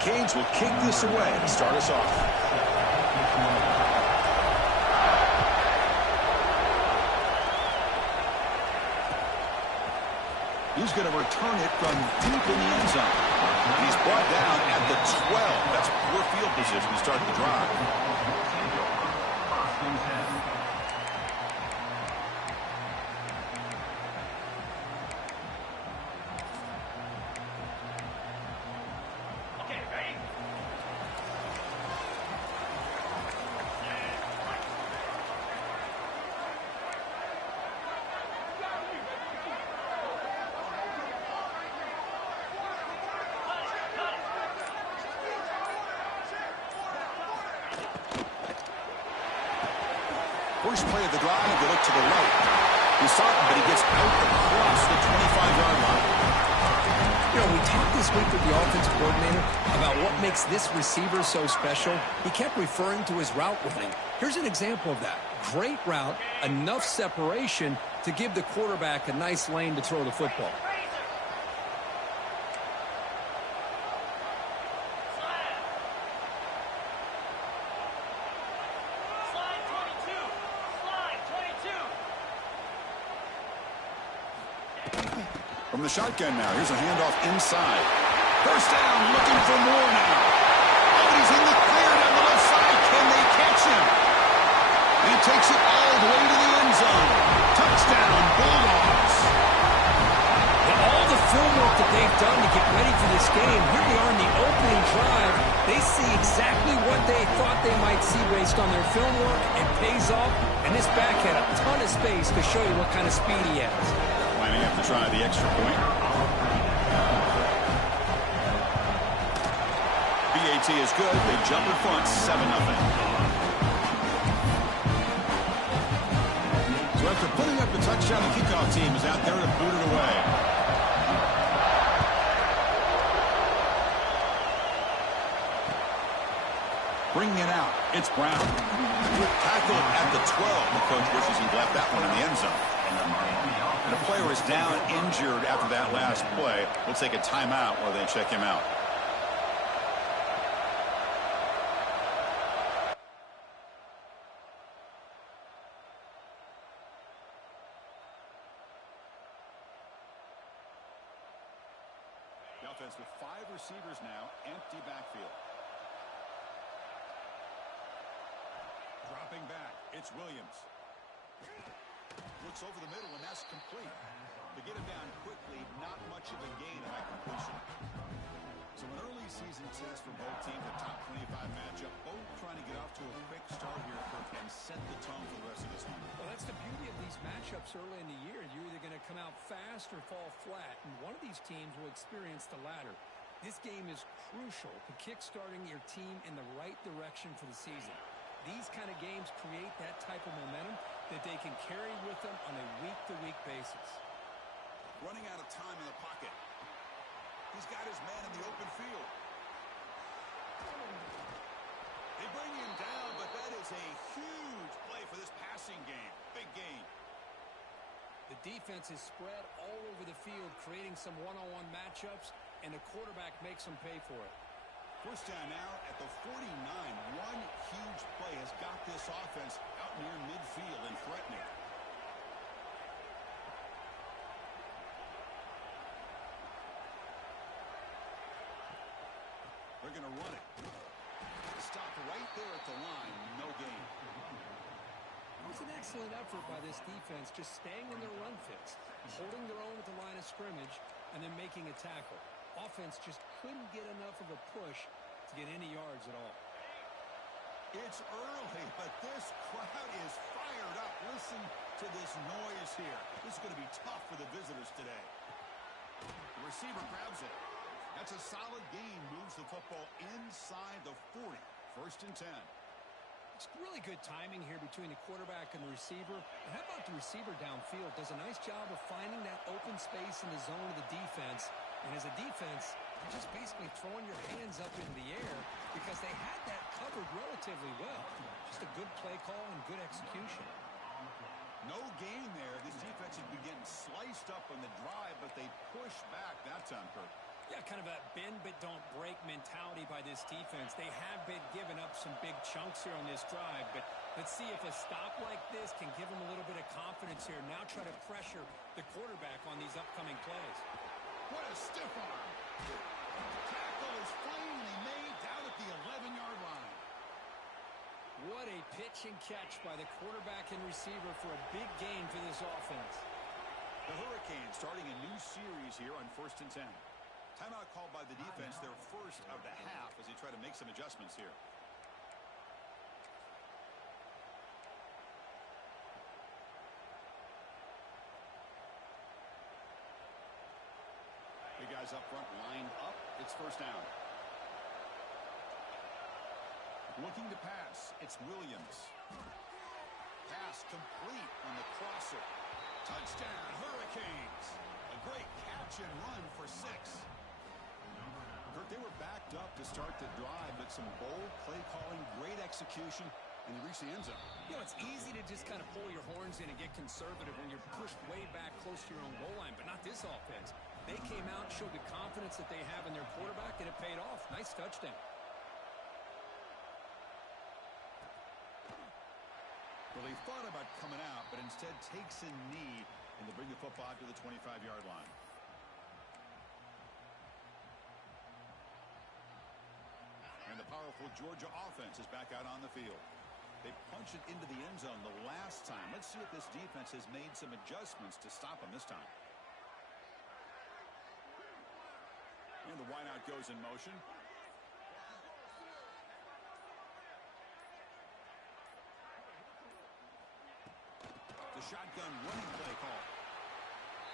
Canes will kick this away to start us off. He's going to return it from deep in the end zone. He's brought down at the 12. That's poor field position to start the drive. First play of the drive, they look to the right. He saw it, but he gets out across the 25-yard line. You know, we talked this week with the offensive coordinator about what makes this receiver so special. He kept referring to his route running. Here's an example of that. Great route, enough separation to give the quarterback a nice lane to throw the football. From the shotgun now, here's a handoff inside. First down, looking for more now. Oh, he's in the clear down the left side. Can they catch him? And he takes it all the way to the end zone. Touchdown, Bulldogs. Well, all the film work that they've done to get ready for this game, here we are in the opening drive. They see exactly what they thought they might see based on their film work. It pays off, and this back had a ton of space to show you what kind of speed he has. Lining up to try the extra point. BAT is good. They jump in front, 7-0. So after putting up the touchdown, the kickoff team is out there to boot it away. Bringing it out, it's Brown. Tackled at the 12. The coach wishes he'd left that one in the end zone. And the player is down injured after that last play. We'll take a timeout while they check him out. The offense with 5 receivers now, empty backfield. Dropping back, it's Williams. Looks over the middle, and that's complete. To get him down quickly, not much of a gain on that completion. So an early season test for both teams, a top 25 matchup. Both trying to get off to a quick start here, Kirk, and set the tone for the rest of this one. Well, that's the beauty of these matchups early in the year. You're either going to come out fast or fall flat, and one of these teams will experience the latter. This game is crucial to kick-starting your team in the right direction for the season. These kind of games create that type of momentum that they can carry with them on a week-to-week basis. Running out of time in the pocket. He's got his man in the open field. They bring him down, but that is a huge play for this passing game. Big gain. The defense is spread all over the field, creating some one-on-one matchups, and the quarterback makes them pay for it. First down now at the 49. One huge play has got this offense out near midfield and threatening. They're going to run it. Stop right there at the line. No gain. It was an excellent effort by this defense, just staying in their run fits, holding their own at the line of scrimmage, and then making a tackle. Offense just couldn't get enough of a push to get any yards at all. It's early, but this crowd is fired up. Listen to this noise here. This is going to be tough for the visitors today. The receiver grabs it. That's a solid gain. Moves the football inside the 40. First and 10. It's really good timing here between the quarterback and the receiver. And how about the receiver downfield? Does a nice job of finding that open space in the zone of the defense. And as a defense, you're just basically throwing your hands up in the air because they had that covered relatively well. Just a good play call and good execution. No gain there. This defense had been getting sliced up on the drive, but they pushed back that time, Kirk. Yeah, kind of a bend but don't break mentality by this defense. They have been giving up some big chunks here on this drive, but let's see if a stop like this can give them a little bit of confidence here. Now try to pressure the quarterback on these upcoming plays. What a stiff arm. Tackle is finally made down at the 11-yard line. What a pitch and catch by the quarterback and receiver for a big gain for this offense. The Hurricanes starting a new series here on 1st and 10. Timeout called by the defense, their first of the half, as they try to make some adjustments here. The guys up front lined up. It's first down. Looking to pass. It's Williams. Pass complete on the crosser. Touchdown, Hurricanes. A great catch and run for 6. Kirk, they were backed up to start the drive, but some bold play calling, great execution, and they reached the end zone. You know, it's easy to just kind of pull your horns in and get conservative when you're pushed way back close to your own goal line, but not this offense. They came out, showed the confidence that they have in their quarterback, and it paid off. Nice touchdown. Well, he thought about coming out, but instead takes a knee, and they bring the football to the 25-yard line. And the powerful Georgia offense is back out on the field. They punch it into the end zone the last time. Let's see if this defense has made some adjustments to stop them this time. And the wideout goes in motion. The shotgun running play call.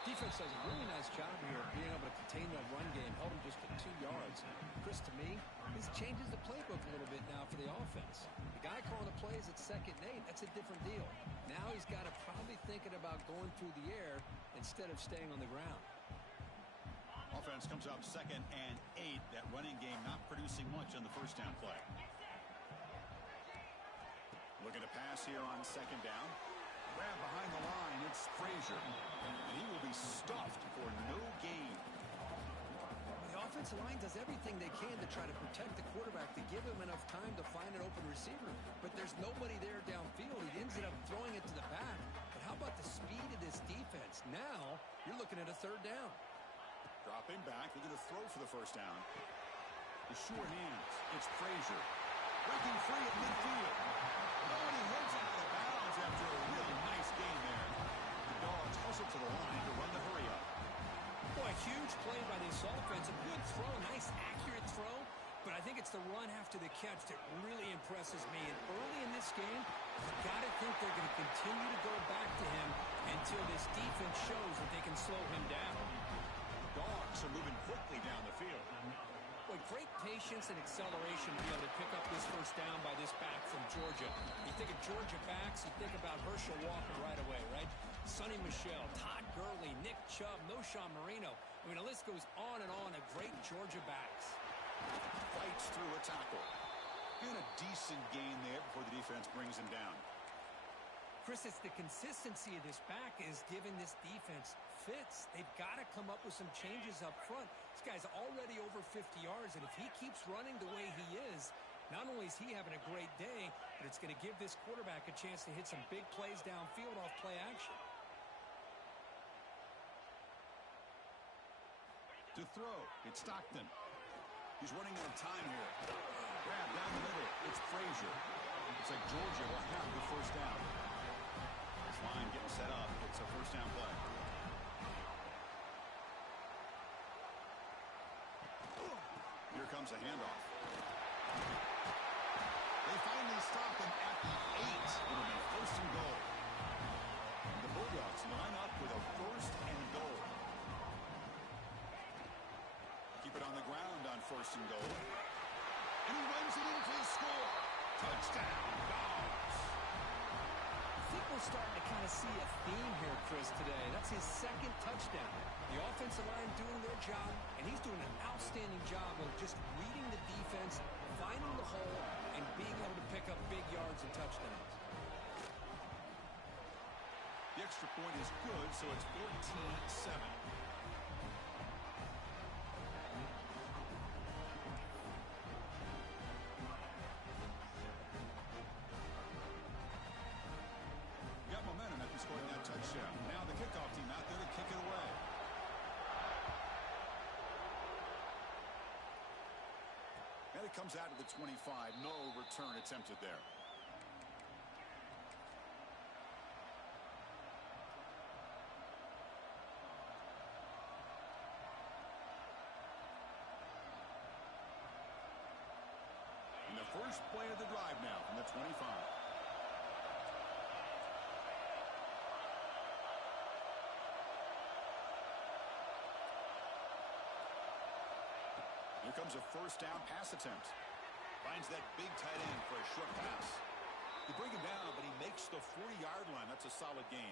Defense does a really nice job here of being able to contain that run game, held him just at 2 yards. Chris, to me, this changes the playbook a little bit now for the offense. The guy calling the plays at 2nd and 8, that's a different deal. Now he's got to probably thinking about going through the air instead of staying on the ground. Offense comes up 2nd and 8. That running game not producing much on the first down play. Looking to pass here on 2nd down. Grab behind the line. It's Frazier. And he will be stuffed for no gain. The offensive line does everything they can to try to protect the quarterback, to give him enough time to find an open receiver. But there's nobody there downfield. He ends up throwing it to the back. But how about the speed of this defense? Now you're looking at a 3rd down. Dropping back, looking to throw for the first down. The sure hands. It's Frazier. Breaking free at midfield. Oh, and he heads out of bounds after a really nice game there. The Dogs hustle to the line to run the hurry up. Boy, huge play by this offense. A good throw, nice accurate throw. But I think it's the run after the catch that really impresses me. And early in this game, you've got to think they're going to continue to go back to him until this defense shows that they can slow him down. Dogs are moving quickly down the field. Boy, great patience and acceleration to be able to pick up this first down by this back from Georgia. You think of Georgia backs, you think about Herschel Walker right away, right? Sonny Michel, Todd Gurley, Nick Chubb, Noshawn Marino. I mean, the list goes on and on of great Georgia backs. Fights through a tackle. And a decent gain there before the defense brings him down. Chris, it's the consistency of this back is giving this defense fits. They've got to come up with some changes up front. This guy's already over 50 yards, and if he keeps running the way he is, not only is he having a great day, but it's going to give this quarterback a chance to hit some big plays downfield off play action. To throw, it's Stockton. He's running out of time here. Grab down the middle. It's Frazier. It's like Georgia will have the first down. This line getting set up. It's a first down play. Here comes a handoff. They finally stop him at the 8. It'll be first and goal. And the Bulldogs line up with a first and goal. Keep it on the ground on first and goal. And he runs it in for the score. Touchdown, Dogs. I think we're starting to kind of see a theme here, Chris, today. That's his 2nd touchdown. The offensive line doing their job, and he's doing an outstanding job of just reading the defense, finding the hole, and being able to pick up big yards and touchdowns. The extra point is good, so it's 14-7. And it comes out to the 25. No return attempted there. And the first play of the drive now from the 25. Here comes a first down pass attempt. Finds that big tight end for a short pass. You bring him down, but he makes the 40-yard line. That's a solid gain.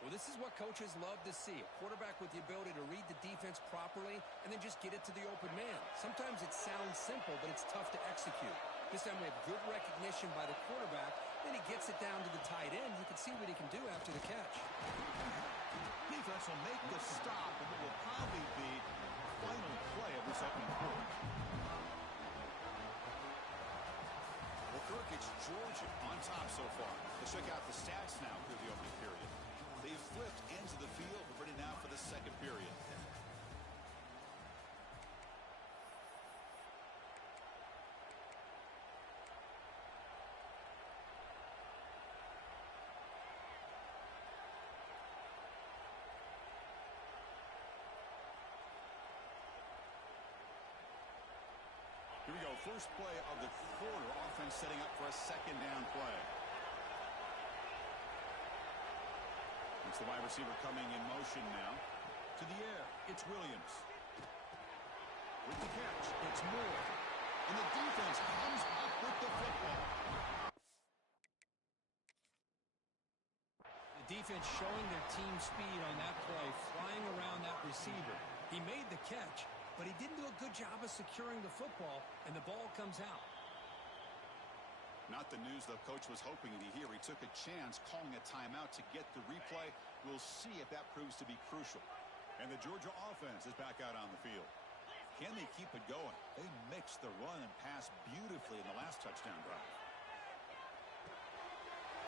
Well, this is what coaches love to see. A quarterback with the ability to read the defense properly and then just get it to the open man. Sometimes it sounds simple, but it's tough to execute. This time we have good recognition by the quarterback. Then he gets it down to the tight end. You can see what he can do after the catch. Defense will make the stop, and it will probably be the final play of this opening quarter. Well, Kirk, it's Georgia on top so far. Let's check out the stats now through the opening period. They've flipped into the field. We're ready now for the second period. Here we go. First play of the quarter. Offense setting up for a second down play. It's the wide receiver coming in motion now. To the air. It's Williams. With the catch. It's Moore. And the defense comes up with the football. The defense showing their team speed on that play, flying around that receiver. He made the catch, but he didn't do a good job of securing the football, and the ball comes out. Not the news the coach was hoping to hear. He took a chance calling a timeout to get the replay. We'll see if that proves to be crucial. And the Georgia offense is back out on the field. Can they keep it going? They mixed the run and pass beautifully in the last touchdown drive.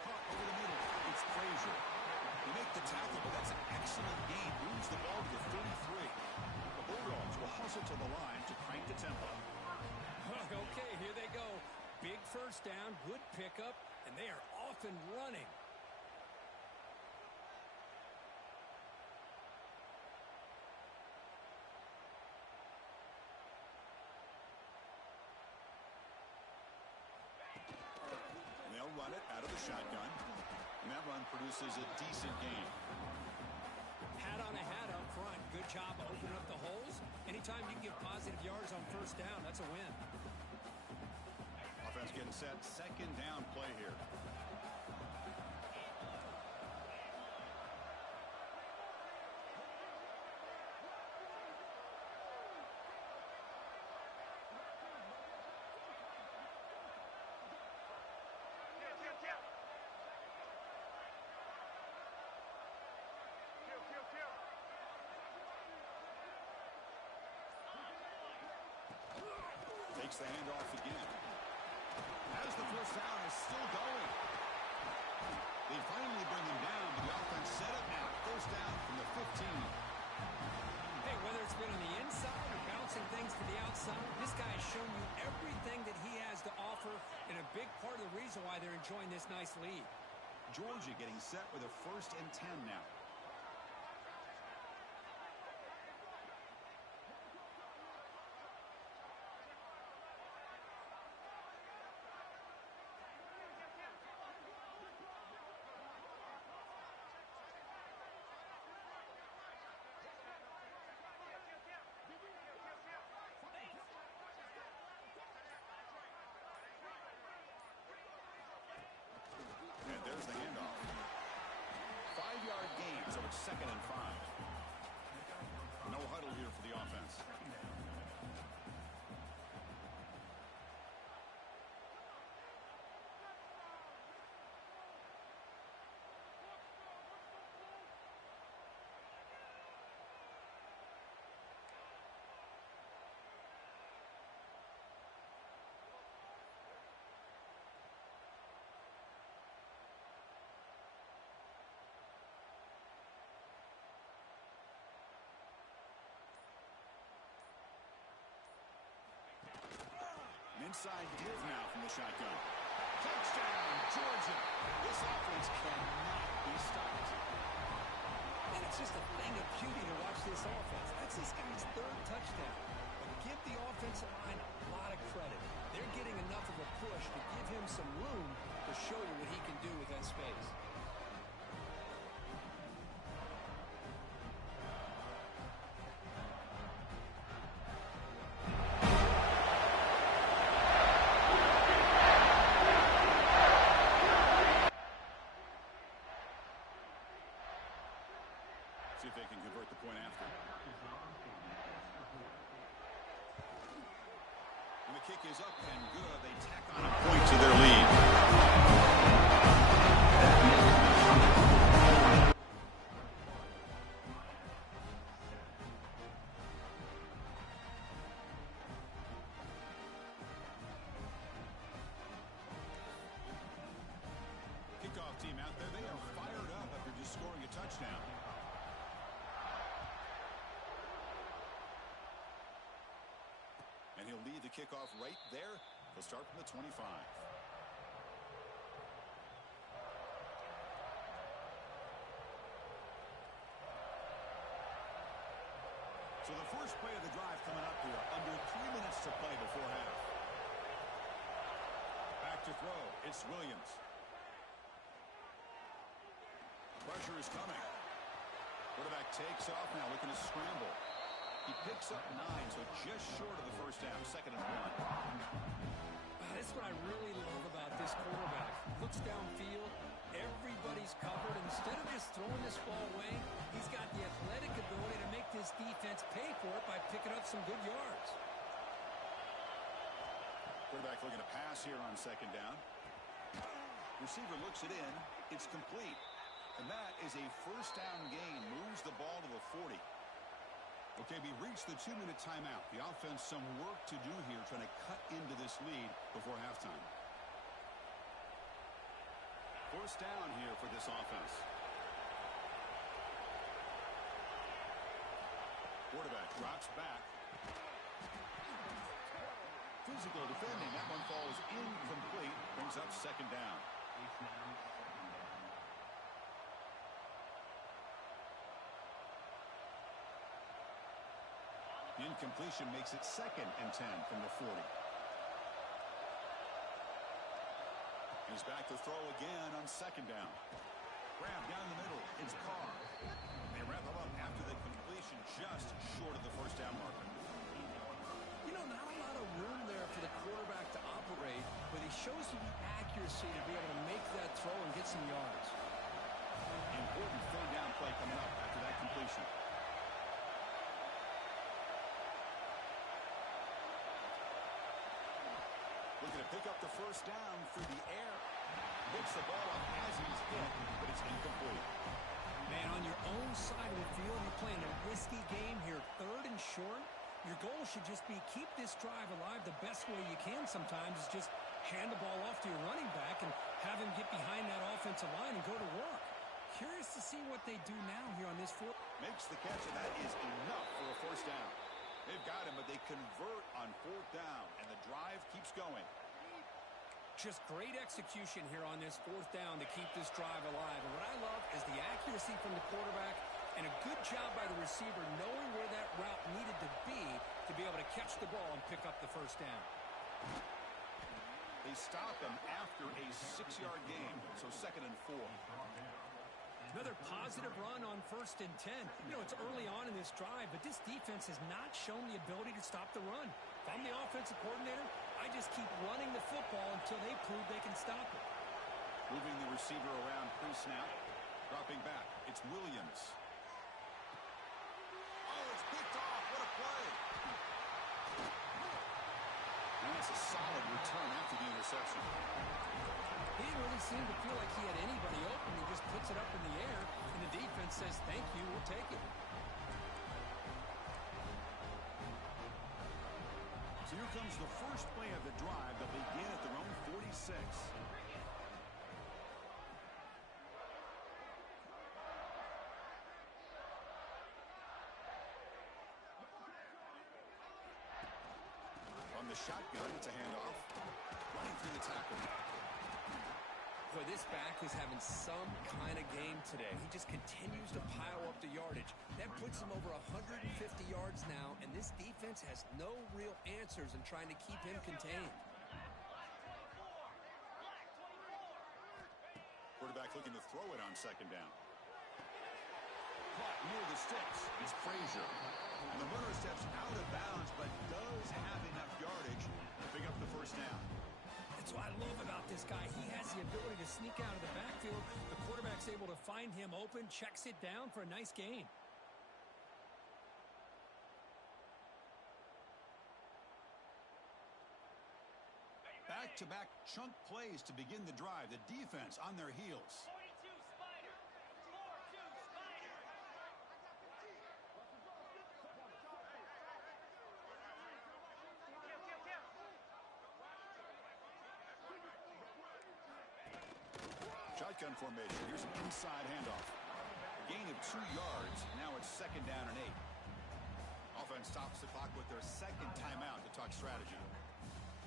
Caught over the middle. It's Frazier. They make the tackle, but that's an excellent gain. Moves the ball to the 33. The Bulldogs will hustle to the line to crank the tempo. Okay, here they go. Big first down, good pickup, and they are off and running. And they'll run it out of the shotgun. And that run produces a decent gain. Hat on a hat up front. Good job opening up the holes. Anytime you can get positive yards on first down, that's a win. Offense getting set. Second down play here. Takes the handoff again. As the first down is still going. They finally bring him down, but the offense set up now. First down from the 15. Hey, whether it's been on the inside or bouncing things to the outside, this guy has shown you everything that he has to offer, and a big part of the reason why they're enjoying this nice lead. Georgia getting set with a 1st and 10 now. And there's the handoff. 5-yard gain Onside give now from the shotgun. Touchdown, Georgia. This offense cannot be stopped. And it's just a thing of beauty to watch this offense. That's this guy's third touchdown. But give the offensive line a lot of credit. They're getting enough of a push to give him some room to show you what he can do with that space. See if they can convert the point after. And the kick is up and good. They tack on a point to their lead. Kickoff team out there. They are fired up after just scoring a touchdown. And he'll lead the kickoff right there. He'll start from the 25. So the first play of the drive coming up here. Under 3 minutes to play before half. Back to throw. It's Williams. Pressure is coming. Quarterback takes off now, looking to scramble. He picks up 9, so just short of the first down, 2nd and 1. That's what I really love about this quarterback. Looks downfield, everybody's covered. Instead of just throwing this ball away, he's got the athletic ability to make this defense pay for it by picking up some good yards. Quarterback looking to pass here on 2nd down. Receiver looks it in. It's complete. And that is a first down gain. Moves the ball to the 40. Okay, we reached the 2-minute timeout. The offense some work to do here, trying to cut into this lead before halftime. First down here for this offense. Quarterback drops back. Physical defending. That one falls incomplete. Brings up 2nd down. Incompletion makes it 2nd and 10 from the 40. He's back to throw again on 2nd down. Grab down the middle. It's Carr. They wrap him up after the completion, just short of the first down marker. You know, not a lot of room there for the quarterback to operate, but he shows you the accuracy to be able to make that throw and get some yards. Important third down play coming up after that completion. Looking to pick up the first down through the air. Hits the ball up as he's hit, but it's incomplete. Man, on your own side of the field, you're playing a risky game here. 3rd and short. Your goal should just be keep this drive alive the best way you can sometimes is just hand the ball off to your running back and have him get behind that offensive line and go to work. Curious to see what they do now here on this 4th. Makes the catch, and that is enough for a first down. They've got him, but they convert on 4th down, and the drive keeps going. Just great execution here on this 4th down to keep this drive alive. And what I love is the accuracy from the quarterback and a good job by the receiver knowing where that route needed to be able to catch the ball and pick up the first down. They stop him after a 6-yard gain, so 2nd and 4. Another positive run on 1st and 10. You know, it's early on in this drive, but this defense has not shown the ability to stop the run. If I'm the offensive coordinator, I just keep running the football until they prove they can stop it. Moving the receiver around pre-snap. Dropping back. It's Williams. Oh, it's picked off. What a play. And that's a solid return after the interception. He didn't really seem to feel like he had anybody open. He just puts it up in the air, and the defense says, thank you, we'll take it. So here comes the first play of the drive. They'll begin at their own 46. On the the shotgun. It's a handoff. Running through the tackle. Boy, this back is having some kind of game today. He just continues to pile up the yardage. That puts him over 150 yards now, and this defense has no real answers in trying to keep him contained. Quarterback looking to throw it on second down. Caught near the sticks. It's Frazier. And the runner steps out of bounds, but does have enough yardage to pick up the first down. That's what I love about this guy. He has the ability to sneak out of the backfield. The quarterback's able to find him open, checks it down for a nice gain. Back-to-back chunk plays to begin the drive. The defense on their heels. Shotgun formation. Here's an inside handoff. A gain of 2 yards. Now it's second down and 8. Offense stops the clock with their second timeout to talk strategy.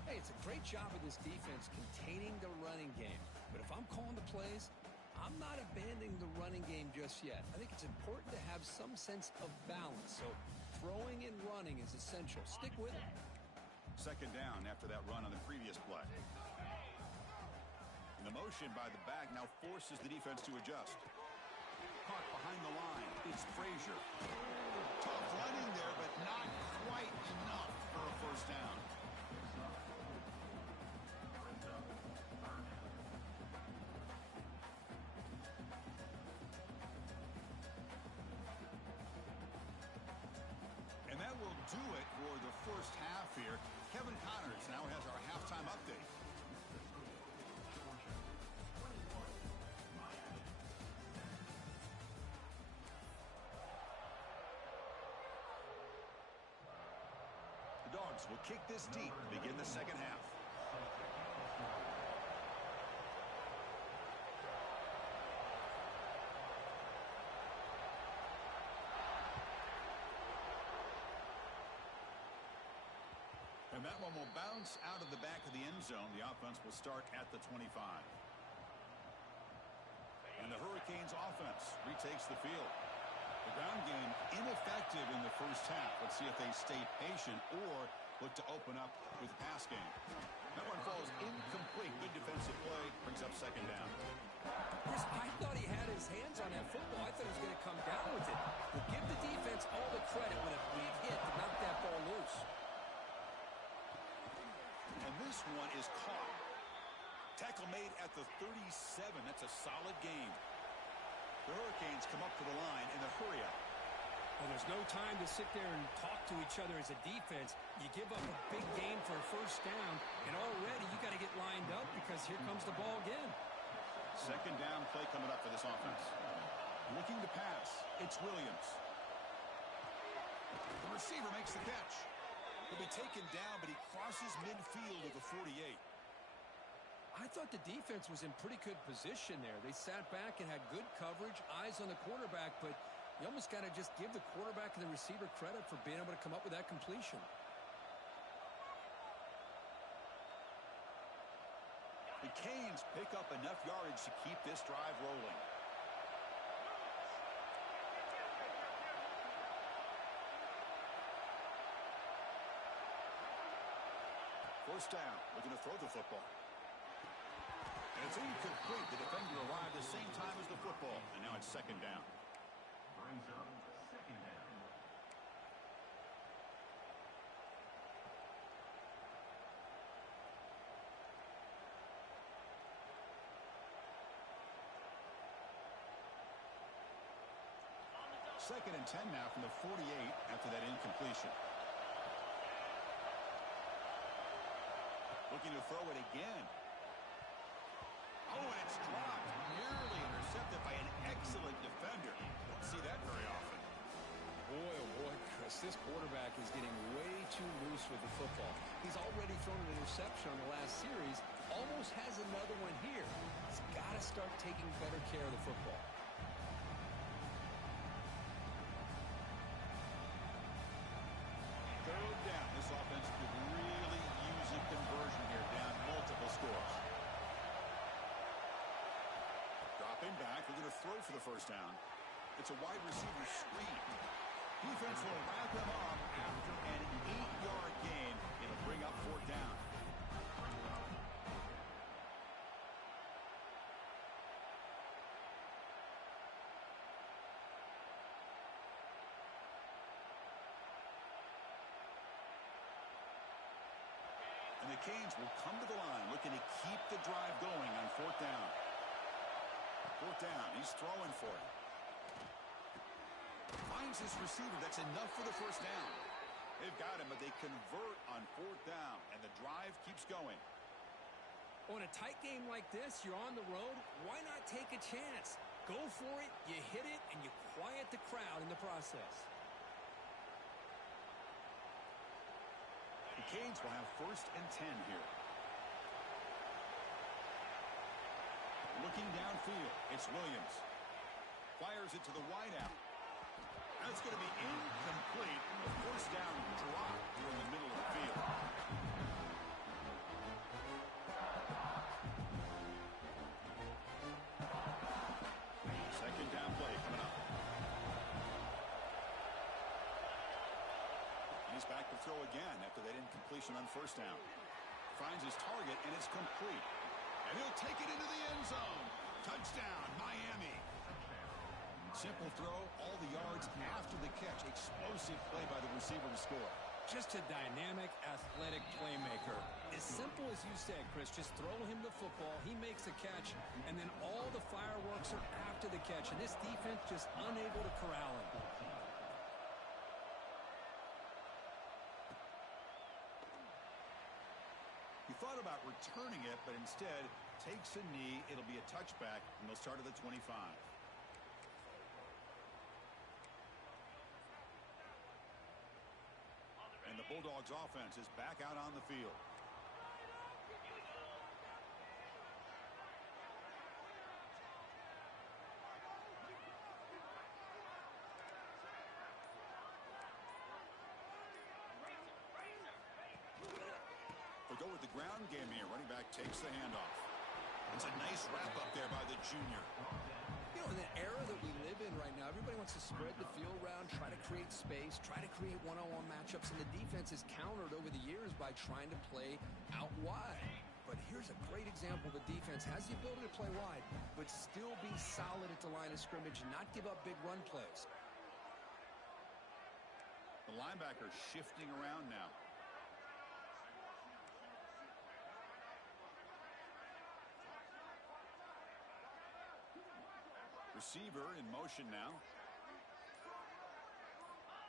Hey, it's a great job of this defense containing the running game. But if I'm calling the plays, I'm not abandoning the running game just yet. I think it's important to have some sense of balance. So throwing and running is essential. Stick with it. Second down after that run on the previous play. And the motion by the back now forces the defense to adjust. Caught behind the line. It's Frazier. Tough running there, but not quite enough for a first down. And that will do it for the first half here. Kevin Connors now has our halftime update. The Dogs will kick this deep to begin the second half. And that one will bounce out of the back of the end zone. The offense will start at the 25. And the Hurricanes offense retakes the field. The ground game ineffective in the first half. Let's see if they stay patient or look to open up with the pass game. That one falls incomplete. Good defensive play. Brings up second down. Chris, I thought he had his hands on that football. I thought he was going to come down with it. But give the defense all the credit when it hit to knock that ball loose. And this one is caught. Tackle made at the 37. That's a solid game. The Hurricanes come up to the line in a hurry up. Well, there's no time to sit there and talk to each other as a defense. You give up a big game for a first down, and already you got to get lined up because here comes the ball again. Second down play coming up for this offense. Looking to pass. It's Williams. The receiver makes the catch. He'll be taken down, but he crosses midfield of the 48. I thought the defense was in pretty good position there. They sat back and had good coverage, eyes on the quarterback, but you almost got to just give the quarterback and the receiver credit for being able to come up with that completion. The Canes pick up enough yardage to keep this drive rolling. First down, looking to throw the football. And it's incomplete. The defender arrived the same time as the football, and now it's second down. Brings up second down. Second and 10 now from the 48 after that incompletion. Looking to throw it again. Oh, and it's dropped. Nearly intercepted by an excellent defender. Don't see that very often. Boy, oh boy, Chris, this quarterback is getting way too loose with the football. He's already thrown an interception on the last series. Almost has another one here. He's got to start taking better care of the football. Third down. This offense could really for the first down. It's a wide receiver screen. Defense will wrap him up after an 8-yard gain. It'll bring up fourth down. And the Canes will come to the line looking to keep the drive going on fourth down. Fourth down. He's throwing for it. Finds his receiver. That's enough for the first down. They've got him, but they convert on fourth down, and the drive keeps going. On a tight game like this, you're on the road. Why not take a chance? Go for it, you hit it, and you quiet the crowd in the process. The Canes will have first and 10 here. Looking downfield, it's Williams. Fires it to the wideout. That's going to be incomplete. A first down drop here in the middle of the field. Second down play coming up. He's back to throw again after that incompletion on first down. Finds his target, and it's complete. And he'll take it into the end zone. Touchdown, Miami. Simple throw, all the yards after the catch. Explosive play by the receiver to score. Just a dynamic, athletic playmaker. As simple as you said, Chris, just throw him the football, he makes a catch, and then all the fireworks are after the catch, and this defense just unable to corral him. He thought about returning it, but instead takes a knee. It'll be a touchback, and they'll start at the 25. And the Bulldogs offense is back out on the field. They go with the ground game here. Running back takes the handoff. It's a nice wrap up there by the junior. You know, in the era that we live in right now, everybody wants to spread the field around, try to create space, try to create one-on-one matchups, and the defense is countered over the years by trying to play out wide. But here's a great example. The defense has the ability to play wide, but still be solid at the line of scrimmage and not give up big run plays. The linebacker shifting around now. Receiver in motion now.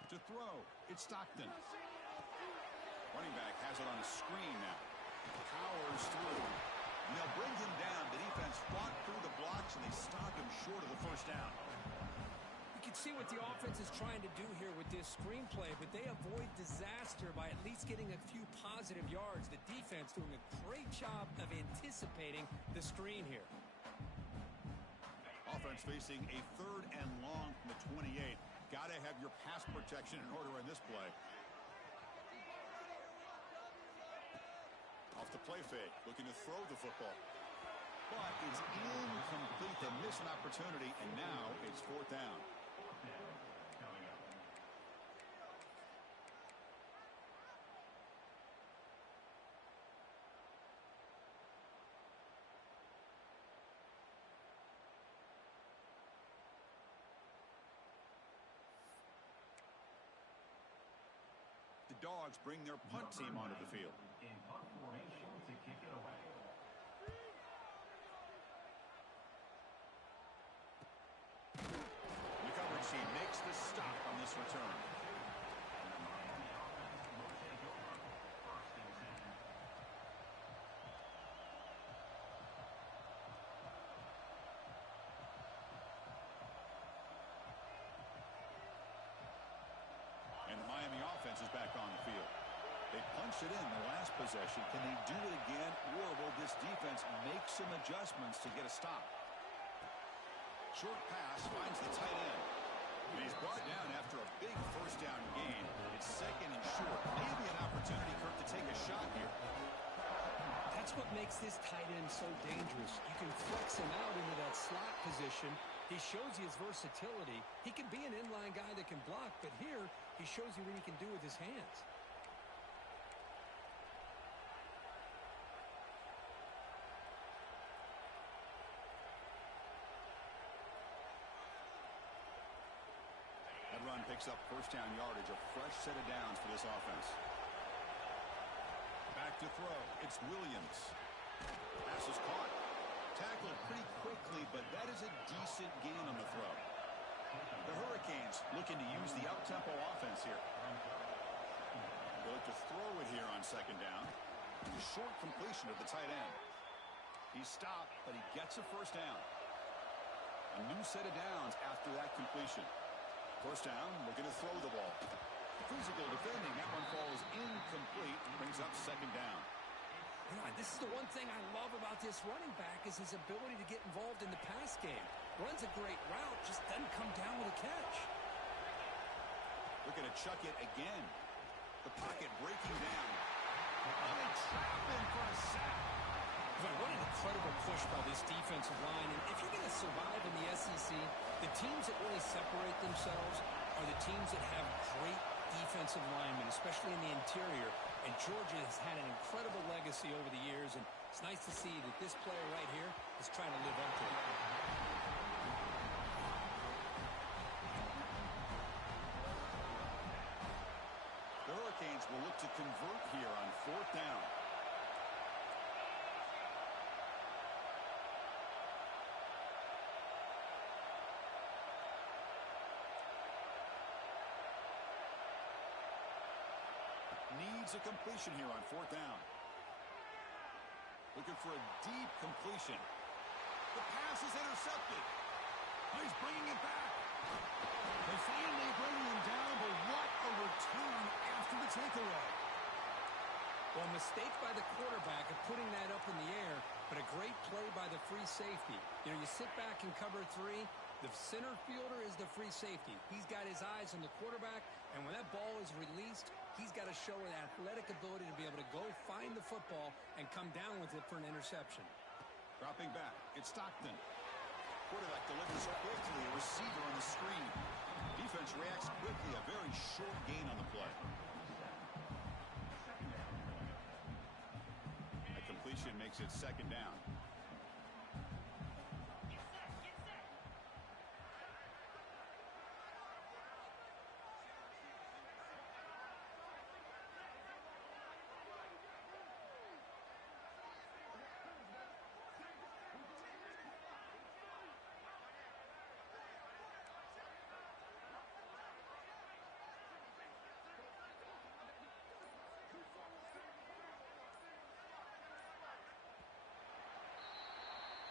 To throw, it's Stockton. Running back has it on a screen now. Powers through. And they'll bring him down. The defense fought through the blocks, and they stop him short of the first down. You can see what the offense is trying to do here with this screenplay, but they avoid disaster by at least getting a few positive yards. The defense doing a great job of anticipating the screen here. Offense facing a third and long from the 28. Got to have your pass protection in order in this play. Off the play fake, looking to throw the football. But it's incomplete. They miss an opportunity, and now it's fourth down. The Dogs bring their punt team onto the field. In punt formation to kick it away. The coverage team makes the stop on this return. And the Miami offense will take over. First and 10. And the Miami offense is back on the field. They punched it in the last possession. Can they do it again, or will this defense make some adjustments to get a stop? Short pass finds the tight end. And he's brought down after a big first down gain. It's second and short. Maybe an opportunity, Kirk, to take a shot here. That's what makes this tight end so dangerous. You can flex him out into that slot position, He shows you his versatility. He can be an inline guy that can block, but here he shows you what he can do with his hands. That run picks up first down yardage, a fresh set of downs for this offense. Back to throw. It's Williams. Pass is caught. Tackled pretty quickly, but that is a decent gain on the throw. The Hurricanes looking to use the up-tempo offense here. They look to throw it here on second down. A short completion of the tight end. He's stopped, but he gets a first down. A new set of downs after that completion. First down, looking to throw the ball. Physical defending. That one falls incomplete and brings up second down. This is the one thing I love about this running back is his ability to get involved in the pass game. Runs a great route, just doesn't come down with a catch. Looking to chuck it again. The pocket breaking down. And they trap him for a sack. What an incredible push by this defensive line. And if you're going to survive in the SEC, the teams that really separate themselves are the teams that have great defensive linemen, especially in the interior. And Georgia has had an incredible legacy over the years, and it's nice to see that this player right here is trying to live up to it. The Hurricanes will look to convert here on fourth down. Needs a completion here on fourth down. Looking for a deep completion. The pass is intercepted. Oh, he's bringing it back. They finally bring him down, but what a return after the takeaway. Well, a mistake by the quarterback of putting that up in the air, but a great play by the free safety. You know, you sit back and cover three. The center fielder is the free safety. He's got his eyes on the quarterback, and when that ball is released, he's got to show an athletic ability to be able to go find the football and come down with it for an interception. Dropping back, it's Stockton. Quarterback delivers quickly, a receiver on the screen. Defense reacts quickly, a very short gain on the play. A completion makes it second down.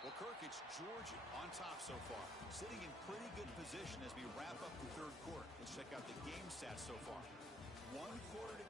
Well, Kirk, it's Georgia on top so far. Sitting in pretty good position as we wrap up the third quarter. Let's check out the game stats so far. 1 quarter to...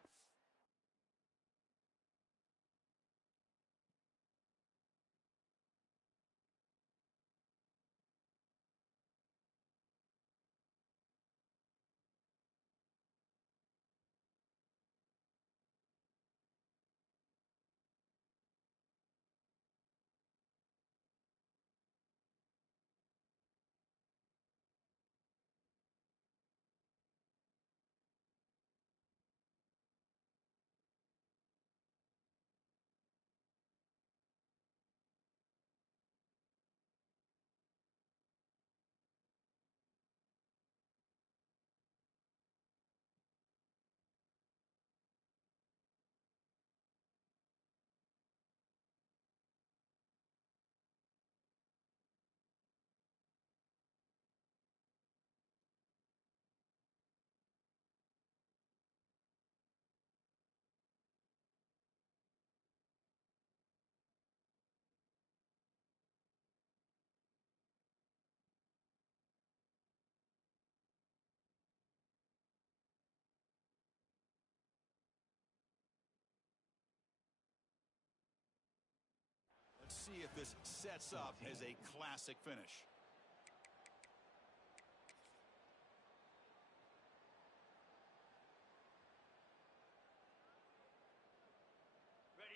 Let's see if this sets up as a classic finish.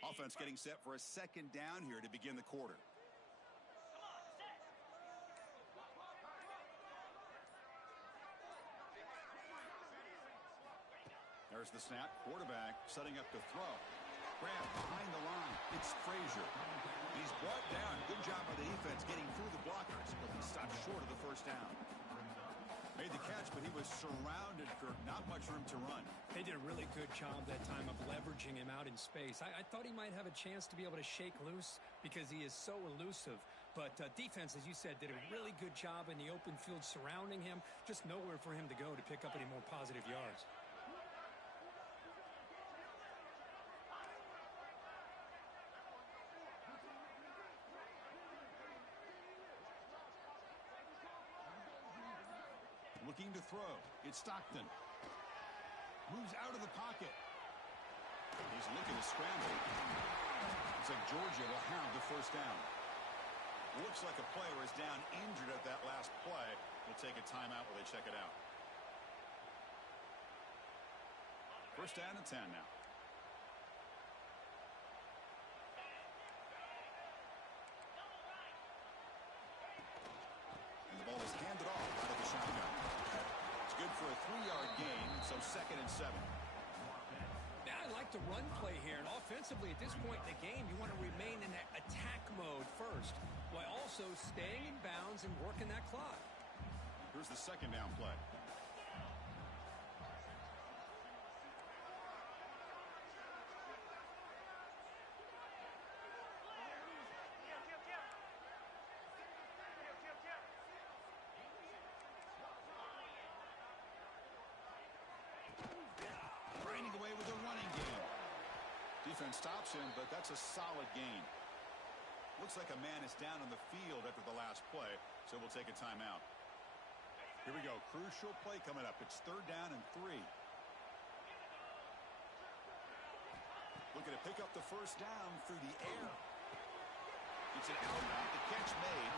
Offense getting set for a second down here to begin the quarter. There's the snap. Quarterback setting up to throw. Grab behind the line. It's Frazier. He's brought down. Good job by the defense getting through the blockers, but he stopped short of the first down. Made the catch, but he was surrounded, Kirk. Not much room to run. They did a really good job that time of leveraging him out in space. I thought he might have a chance to be able to shake loose because he is so elusive. But defense, as you said, did a really good job in the open field surrounding him. Just nowhere for him to go to pick up any more positive yards. Looking to throw. It's Stockton. Moves out of the pocket. He's looking to scramble. Looks like Georgia will have the first down. Looks like a player is down injured at that last play. We'll take a timeout while they check it out. First down and 10 now. And the ball is handed off out of the shotgun. It's good for a 3-yard gain, so 2nd and 7. Yeah, I like the run play here. And offensively, at this point in the game, you want to remain in that attack mode first, while also staying in bounds and working that clock. Here's the 2nd down play. Running away with a running game. Defense stops him, but that's a solid gain. Looks like a man is down on the field after the last play, so we'll take a timeout. Here we go. Crucial play coming up. It's 3rd down and 3. Looking to pick up the first down through the air. It's an out route. The catch made.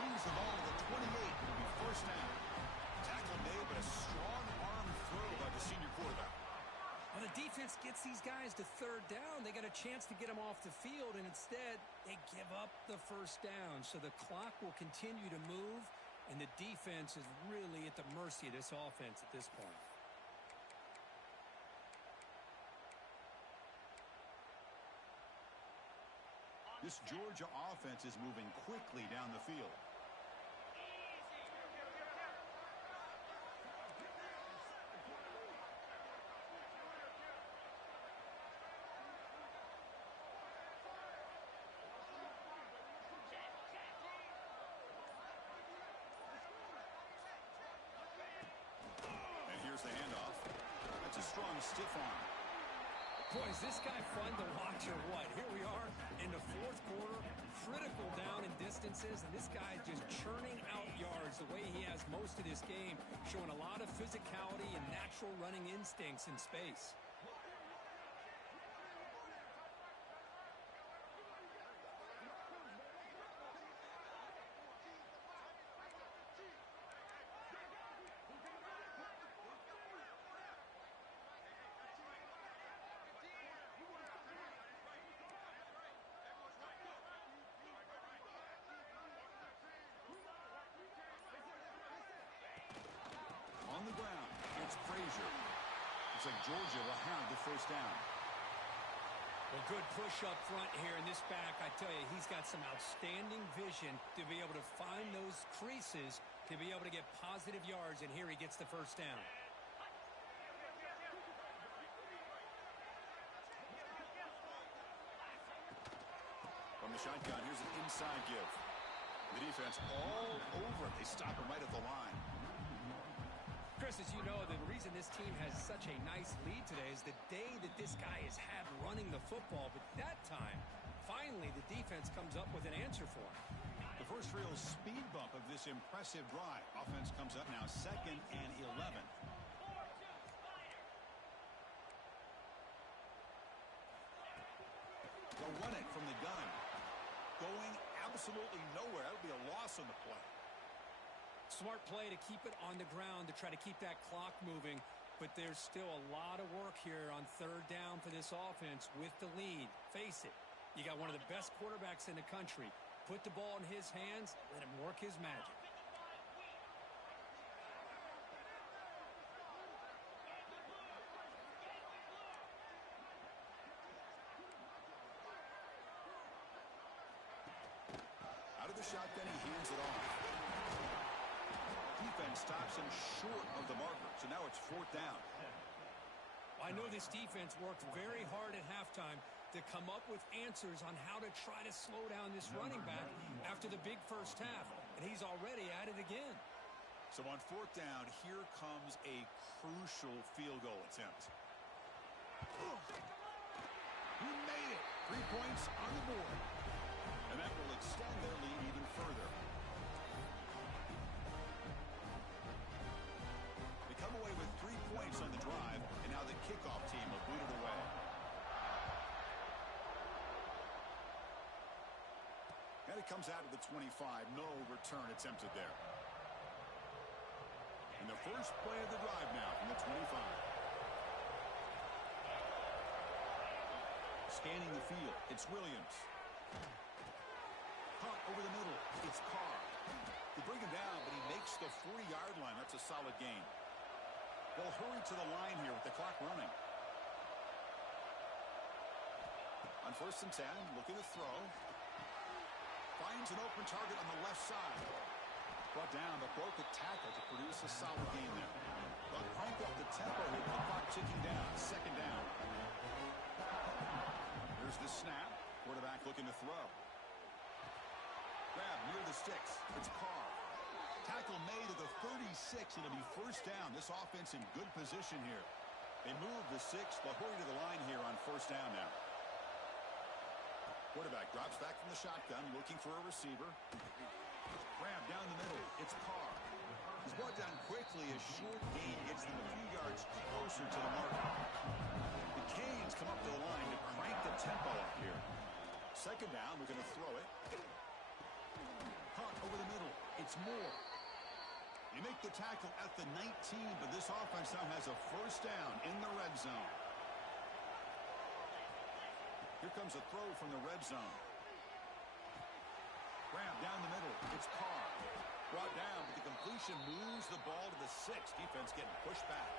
Moves the ball to the 28. It'll be first down. Tackle made, but a strong arm throw by the senior quarterback. Well, the defense gets these guys to 3rd down. They got a chance to get them off the field, and instead they give up the first down. So the clock will continue to move, and the defense is really at the mercy of this offense at this point. This Georgia offense is moving quickly down the field. And here's the handoff. That's a strong stiff arm. Boy, is this guy fun to watch or what? Here we are in the 4th quarter, critical down in distances, and this guy is just churning out yards the way he has most of this game, showing a lot of physicality and natural running instincts in space. On the ground, it's Frazier. Looks like Georgia will have the first down. Well, good push up front here in this back. I tell you, he's got some outstanding vision to be able to find those creases, to be able to get positive yards, and here he gets the first down. From the shotgun, here's an inside give. The defense all over it. They stop him right at the line. Chris, as you know, the reason this team has such a nice lead today is the day that this guy has had running the football. But that time, finally, the defense comes up with an answer for him. The first real speed bump of this impressive drive. Offense comes up now 2nd and 11. They'll run it from the gun. Going absolutely nowhere. That would be a loss on the play. Smart play to keep it on the ground to try to keep that clock moving. But there's still a lot of work here on 3rd down for this offense with the lead. Face it, you got one of the best quarterbacks in the country. Put the ball in his hands, let him work his magic. the shotgun, he hands it off. Defense stops him short of the marker, so now it's 4th down. I know this defense worked very hard at halftime to come up with answers on how to try to slow down this running back after the big first half, and he's already at it again. So on 4th down, here comes a crucial field goal attempt. He made it. 3 points on the board. And that will extend their lead even further. They come away with 3 points on the drive, and now the kickoff team will boot it away. And it comes out to the 25. No return attempted there. And the first play of the drive now from the 25. Scanning the field, it's Williams. Caught over the middle, it's Carr. They bring him down, but he makes the 40-yard line. That's a solid gain. They'll hurry to the line here with the clock running. On 1st and 10, looking to throw. Finds an open target on the left side. Brought down, but broke a tackle to produce a solid gain there. They'll crank up the tempo here with the clock ticking down. 2nd down. Here's the snap. Quarterback looking to throw. Grab near the sticks. It's Carr. Tackle made at the 36. It'll be 1st down. This offense in good position here. They move the 6. They'll hurry to the line here on 1st down now. Quarterback drops back from the shotgun, looking for a receiver. Grab down the middle. It's Carr. He's brought down quickly. A short gain gets them a few yards closer to the marker. The Canes come up to the line to crank the tempo up here. 2nd down, we're going to throw it. Caught over the middle. It's Moore. You make the tackle at the 19, but this offense now has a 1st down in the red zone. Here comes a throw from the red zone. Grab down the middle. It's Carr. Brought down, but the completion moves the ball to the 6. Defense getting pushed back.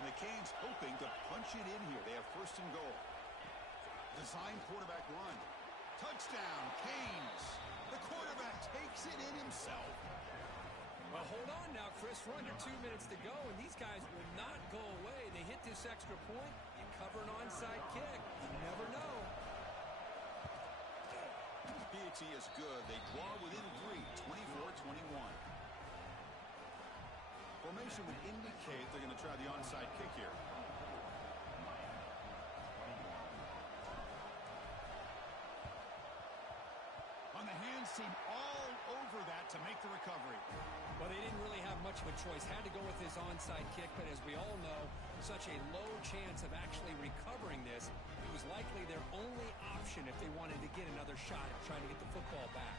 And the Canes hoping to punch it in here. They have 1st and goal. Design quarterback run. Touchdown, Canes. The quarterback takes it in himself. Well, hold on now, Chris. We're under 2 minutes to go, and these guys will not go away. They hit this extra point. You cover an onside kick. You never know. PAT is good. They draw within 3, 24-21. Formation would indicate they're going to try the onside kick here. On the hands team all over that to make the recovery. Well, they didn't really have much of a choice. Had to go with his onside kick, but as we all know, such a low chance of actually recovering this. It was likely their only option if they wanted to get another shot at trying to get the football back.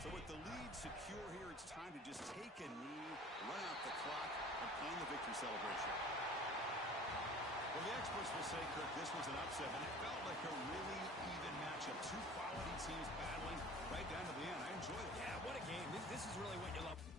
So with the lead secure here, it's time to just take a knee, run out the clock, and plan the victory celebration. Well, the experts will say, Kirk, this was an upset, but it felt like a really even matchup. 2 quality teams battling right down to the end. I enjoyed it. Yeah, what a game. This is really what you love.